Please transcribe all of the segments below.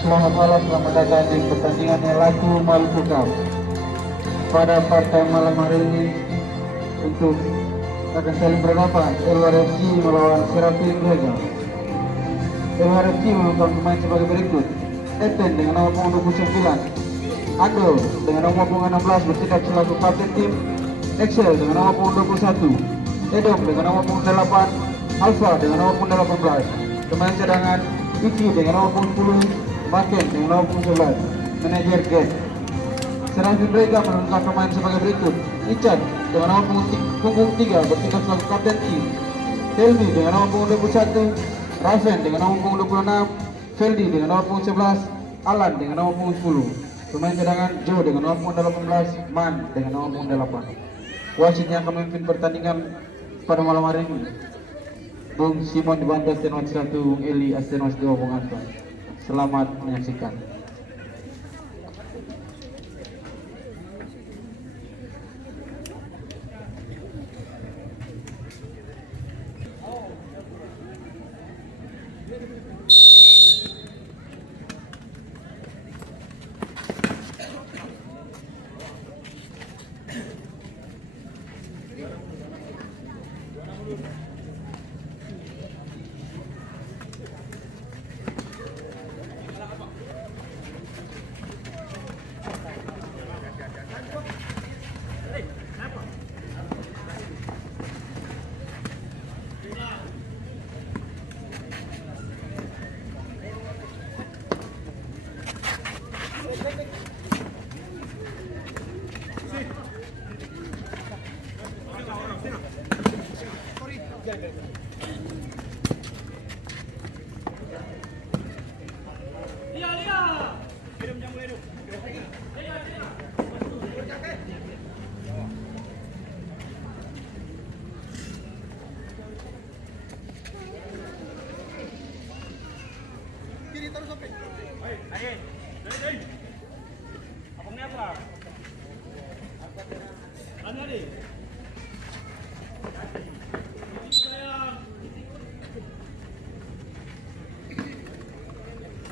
Selamat malam, selamat datang di pertandingan Laku Maluku Cup. Pada partai malam hari ini untuk akan saling berhadapan Elwar FC melawan Serafim Rega. Elwar FC melakukan pemain sebagai berikut: Eten dengan nomor punggung 29, Ando dengan nomor punggung 16 bertindak selaku kapten tim, Excel dengan nomor punggung 21, Edom dengan nomor punggung 8, Alfa dengan nomor punggung 18. Pemain cadangan Iki dengan nomor punggung 10, Maken dengan nomor punggung 11, manajer Gen. Serafim Rega menentukan pemain sebagai berikut: Ican dengan nomor punggung 3 bertindak selaku kapten tim, Helmi dengan nomor punggung 21, Raven dengan nomor punggung 26, Feldi dengan nomor punggung 11, Alan dengan nomor punggung 10. Pemain cadangan Joe dengan nomor punggung 18, Man dengan nomor punggung 8. Wasit yang akan memimpin pertandingan pada malam hari ini, Bung Simon dibantu asisten wasit 1, Bung Eli asisten wasit 2, Bung Anton. Selamat menyaksikan.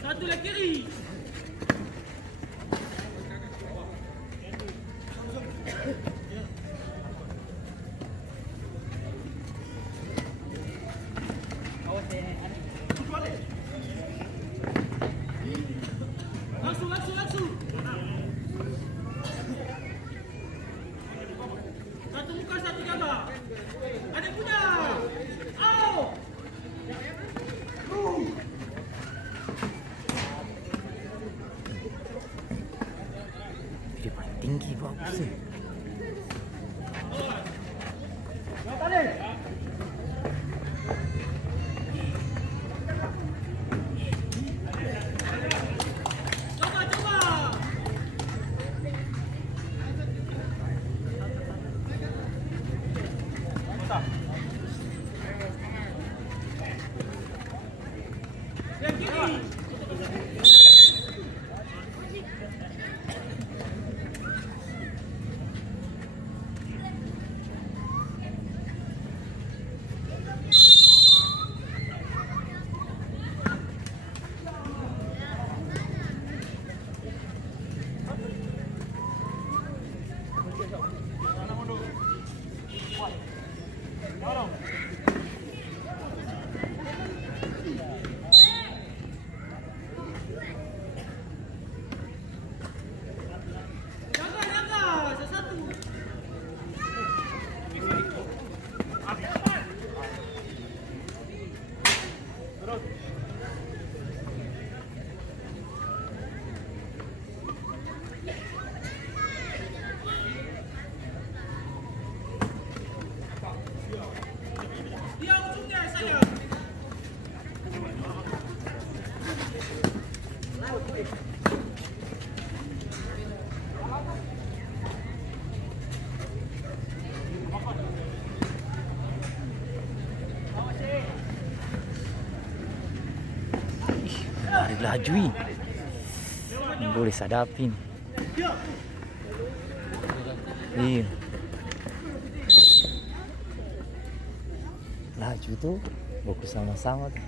Satu lagi kiri. Langsung. Satu muka, satu gambar. Ada punya. Au. Dia paling tinggi bagus sih. Coba. Yang kiri. Jaga, satu. Dia ujungnya saya. Lari laju ini. Boleh sadapin. Iya. Laju tuh, bagus sama-sama tuh.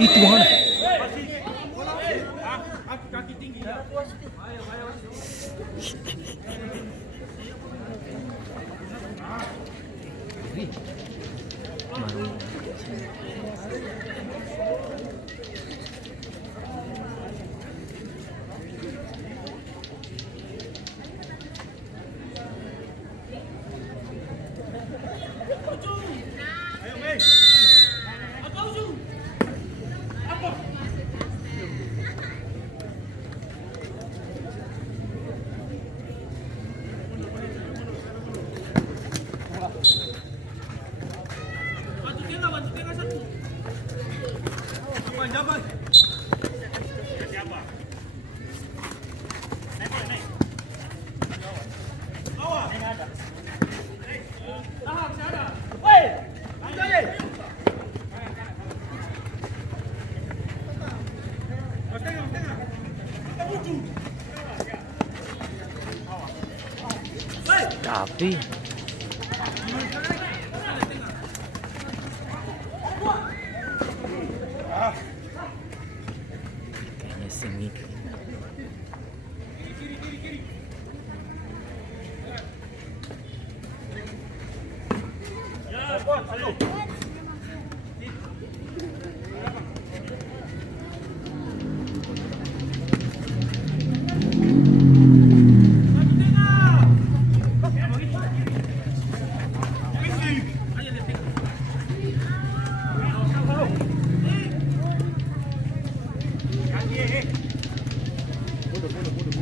Itu mana? Kaki tinggi ya. Ayo, Mei. Apa ujung? Apa? Bantu tengah satu. Jaman. Siapa? Naik. Awas. Ini ada. Tahan, saya ada. Woi, Anjay. Tengah. Kita ujung. Woi. Tapi kayaknya sengit. Ya, buat, ayo. Satu tengah. Ayo, tengah. Kaki, Mundur.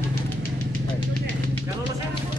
Jangan lolos ya.